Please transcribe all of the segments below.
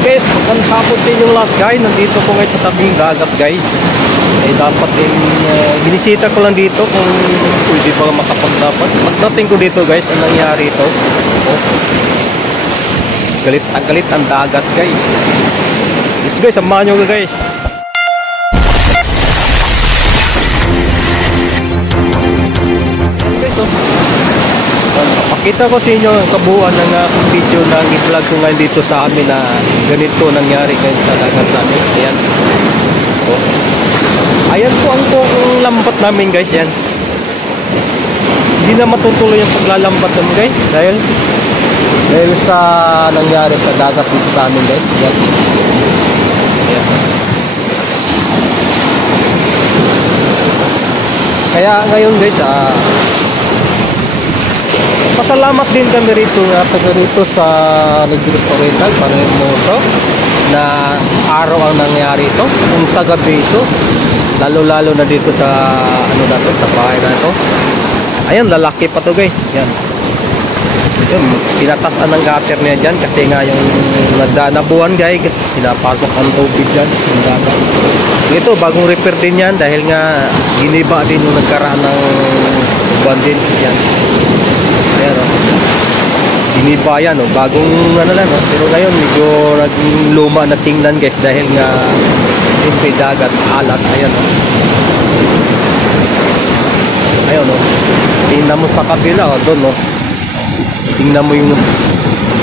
Guys, magandang hapon sa inyong lahat guys. Nandito ko ngayon sa tabing dagat guys. Eh dapat din binisita ko lang dito kung pwede ba makapagdapat. Pagdating ko dito guys, ang nangyari ito. Oh. Galit ang dagat guys. Yes guys, samahan nyo guys. Guys, oh. Pakita ko sa inyo ang kabuuan ng video na i-vlog ko ngayon dito sa amin na ganito nangyari ngayon sa dagat namin. Ayan. Oh. Ayan po ang lambat namin guys. Yan. Hindi na matutuloy yung paglalambat namin guys. Dahil sa nangyari sa dagat dito sa amin guys. Yan. Ayan. Kaya ngayon guys pasalamat din kami rito sa Negros Oriental para Hermoso na araw ang nangyari ito kung sa gabi ito lalo na dito sa ano na to, sa bahay na ito. Ayan, lalaki pa to guys. Yan. Yun, pinatasan ng gutter niya dyan kasi nga yung nagdanabuhan guys, pinapasok ang tubig dyan yung dagat. Ito bagong repair din yan dahil nga giniba din yung nagkaraan ng buwan din. Yan. Ayan o. Giniba yan o. Bagong ano lang o. Pero ngayon medyo naging luma na tingnan guys dahil nga siyempre dagat, alat. Ayan o. Ayan o. Tingnan mo sa kabila o. Doon o. Tingnan mo yung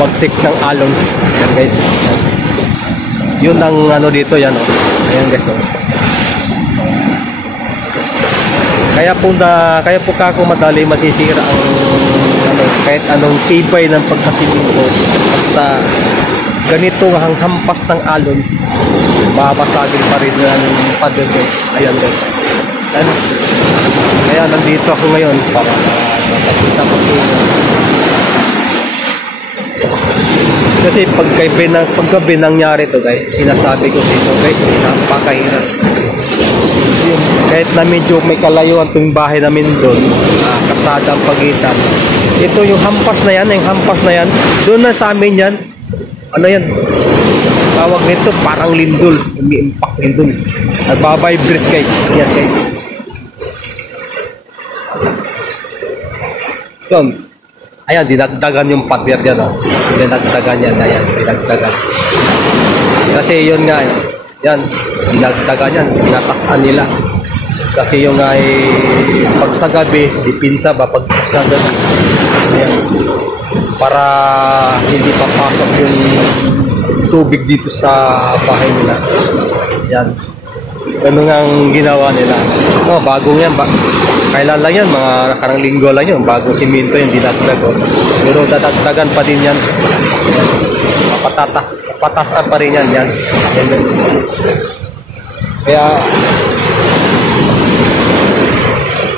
bagsik ng alon. Ayan guys. Ayan. Yun ang ano dito yan o. Ayan guys o. Kaya po kako madali masisira ang ano, kahit anong tibay ng pagkasiminto. Basta ganito ang hampas ng alon, babasagin pa rin ng pader guys. Ayan guys. Ayan. Kaya nandito ako ngayon para makakita ko sa inyo. Kasi paggabi nangyari to guys, sinasabi ko sa inyo guys, napakahirap. Kahit na medyo may kalayuan itong bahay namin doon, kasada ang pagitan. Ito yung hampas na yan, doon na sa amin yan. Ano yan? Tawag nito parang lindol, umi-impact lindol. Nagbabibrate guys. Yan guys. Yun. Ayan, dinagdagan yung pader yan. Oh. Dinagdagan yan. Ayan, dinagdagan. Kasi yun nga, yan, dinagdagan yan. Dinatasan nila. Kasi yung ay pag sa gabi, dipinsa ba pag sa gabi. Ayan. Para hindi papasok yung tubig dito sa bahay nila. Yan. Ganun ang ginawa nila. No, bagong yan. Kailan lang yan, mga nakarang linggo lang yun. Bagong siminto yung dinagdag. Pero dadagdagan pa din yan. Patasan pa rin yan. Yan. Kaya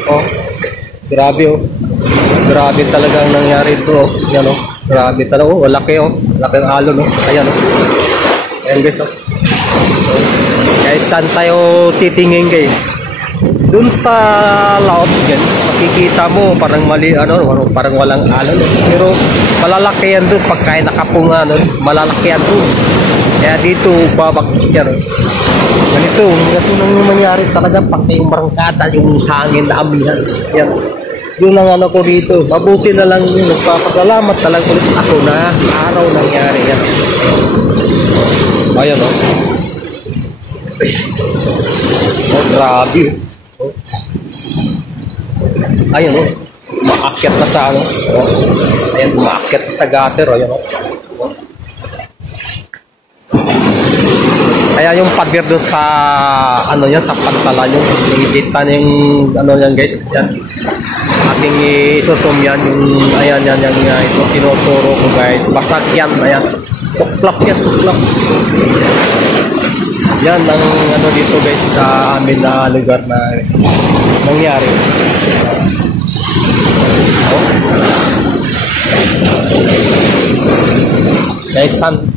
oh, grabe oh. Grabe talagang nangyari ito oh. Yan oh. Grabe talaga oh. Laki oh. Laki ang alon oh. Ayan oh. Ayan guys oh. Kahit saan tayo titingin guys. Dun sa laot yan, makikita mo parang mali ano, parang walang alon oh. Pero malalaki yan doon pagka nakapunga no, malalaki yan doon. Kaya dito babagsak yan oh. Ganito nang nangyari talaga pagka yung barangkada, yung hangin na amihan. Yan. Yun ang ano ko dito. Mabuti na lang yun. Nagpapasalamat talaga ulit ako na araw nangyari yan. Ayan o. Oh, grabe. Oh. Ayan o. Umaakyat na sa ano. Oh. Ayan, umaakyat na sa gutter. Ayan o. Kaya yung pader doon sa ano yan, sa pantala yung nakikita yung ano yan guys, yan. Ating isusum yan, yung ayan yan ito tinuturo ko guys. Basag yan, ayan. Tuklap yan, tuklap. Yan ang ano dito guys sa amin na lugar na nangyari. Oh.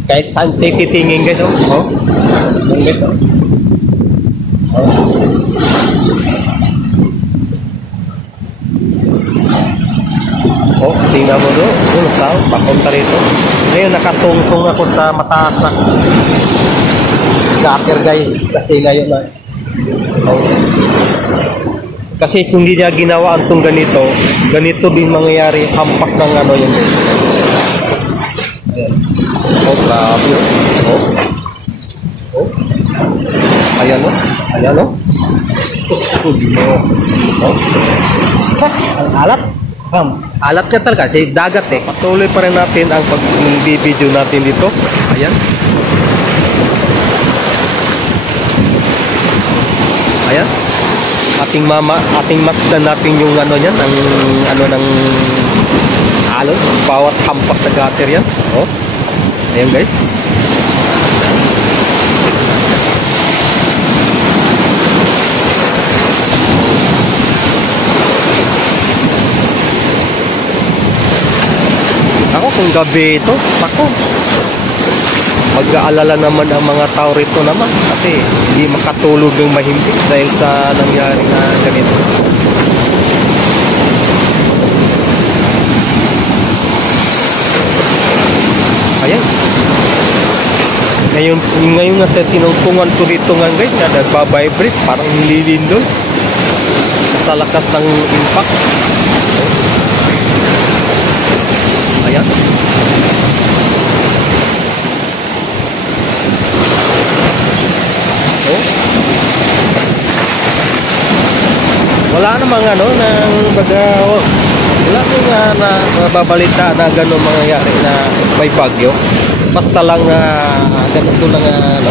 Kahit saan titingin guys oh. Oh. Guys oh. Oh. Oh, tingnan mo doon. Doon, tao, papunta rito. Ngayon, nakatungtong ako sa mataas na gutter, guys. Kasi ngayon na. Oh. Kasi kung hindi niya ginawa ang itong ganito, ganito din mangyayari, hampas ng ano yun. Ayan. Oh, grabe. Oh. Oh. Ayan o. Ayan o. Oh. Ang alat. Alat ka talaga kasi dagat eh. Patuloy pa rin natin ang pag-video natin dito. Ayan. Ayan. Ating masdan natin yung ano niyan, ang ano ng alon, bawat hampas sa gutter yan. Oh. Ayan guys. Ako kung gabi ito, ako mag-aalala naman ang mga tao rito naman kasi hindi makatulog ng mahimbing dahil sa nangyari na ganito. Ayan. Ngayon nga sa tinungtungan ko dito nga guys, na nagbabibrate, parang hindi din doon sa lakas ng impact. Ayan. Oh. Wala namang ano nang baga, wala nang nababalita na gano'ng mangyayari na may bagyo. Basta lang ganito lang ano.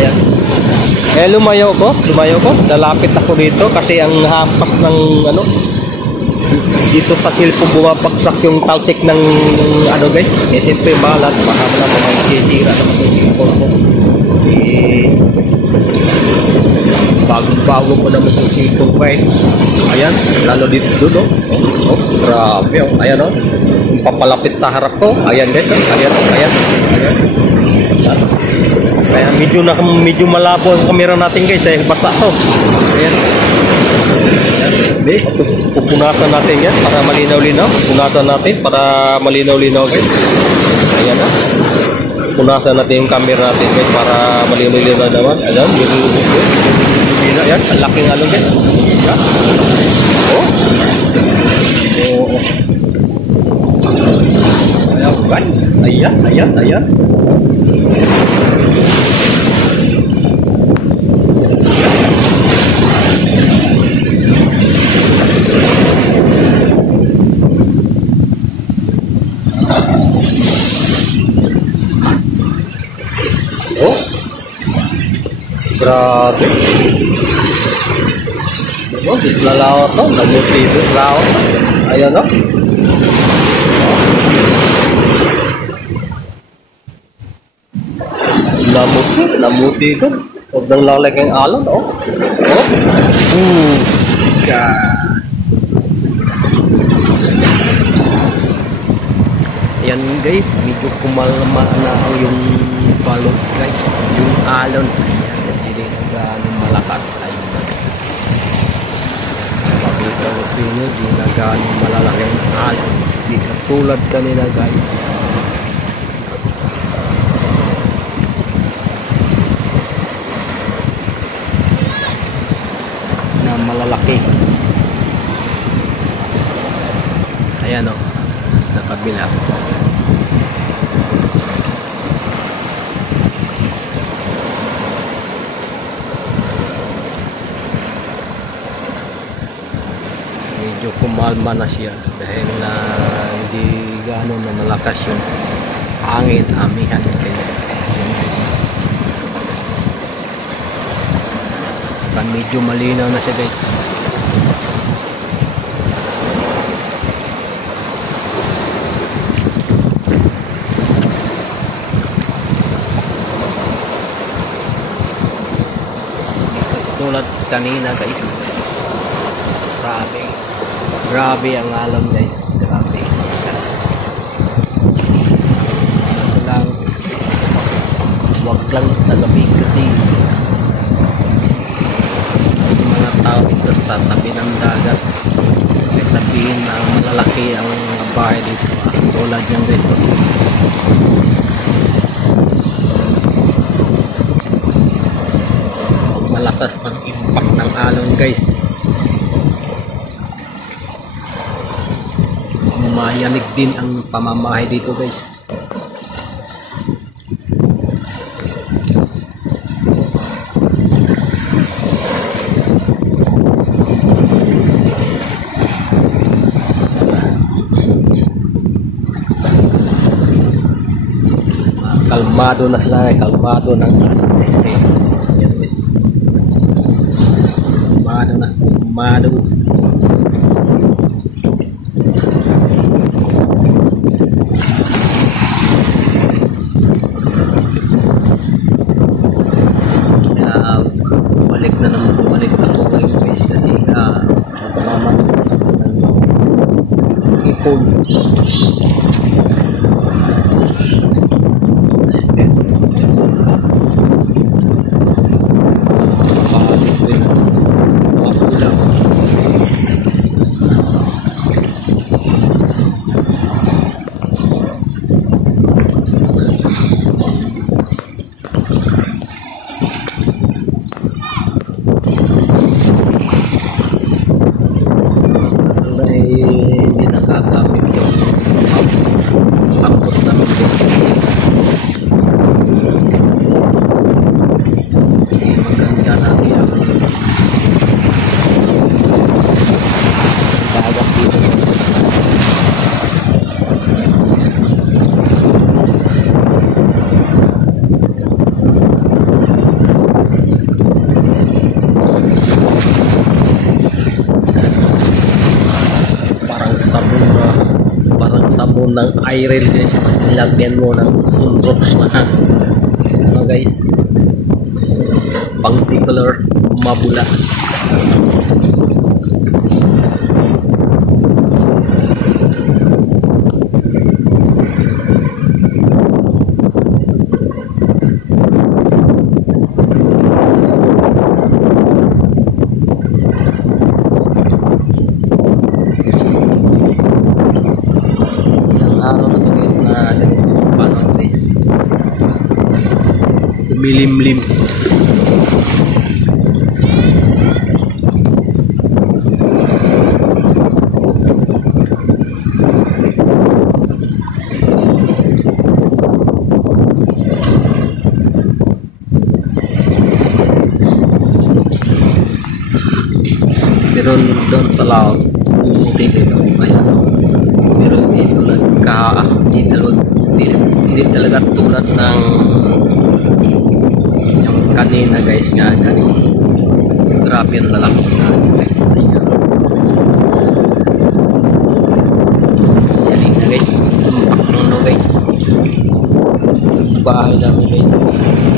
Ayan. Lumayo ko, lalapit ako dito kasi ang hapas ng ano dito sa cellphone bumapagsak yung talsik ng ano guys. Siyempre balat, baka na mga sisira naman yung cellphone ko. Bago ko naman yung cellphone ko eh. Ayan, lalo dito doon oh. Oh, grabe oh. Ayan oh. Papalapit sa harap ko. Ayan guys oh. Ayan. Kaya medyo malabo ang camera natin guys dahil basa to. Ayan. Hindi, pupunasan natin yan para malinaw-linaw. Pupunasan natin para malinaw-linaw guys. Ayan na. Pupunasan natin yung camera natin guys para malinaw-linaw naman. Ayan, ayan, ang laking ano guys. Ayan. Oh. Ayan guys. Ayan. Oh, grabe. Oh, bislalaw to. Nabuti-bislaw. Ayan o. Namuti ko. Huwag nang lalagay ang alon, oh. Oh. God. Ayan guys, medyo kumalma na yung balot guys, yung alon. Ayan, hindi na gano'ng malakas. Ayun na. Pakita ko sa inyo, hindi na gano'ng malalaki ang alon. Hindi katulad kanina guys. Na malalaki. Ayan o, sa kabila. Medyo kumalma na siya dahil na hindi gano'n na malakas yung hangin, amihan. Medyo malinaw na siya guys. Tulad kanina guys, grabe ang alon guys, grabe lang, wag lang sa gabi kasi yung mga tao dito sa tabi ng dagat Kahit sabihin na malalaki ang mga bahay dito, tulad niyang guys. Malakas ng impact ng alon guys. Mayanig din ang pamamahay dito guys. Kalmado na sila, kalmado ng guys. Ayan guys. Kalmado na, kalmado. Balik na naman, bumalik na ako ngayon guys kasi mama ipon. Hindi nagagamit yung pangkot namin dito. Maganda lagi ang dagat dito. Parang sabon ng Irel guys, nilagyan mo ng sunrocks na ano guys, particular mabula. Araw na to guys na ganito yung panahon guys, umilimlim. Pero doon sa laot umuti guys ako kaya, pero hindi talaga tulad ng yung kanina guys nga kanina. Grabe yung lalaki sa akin guys. Yan na guys. Ano guys? Bahay namin guys.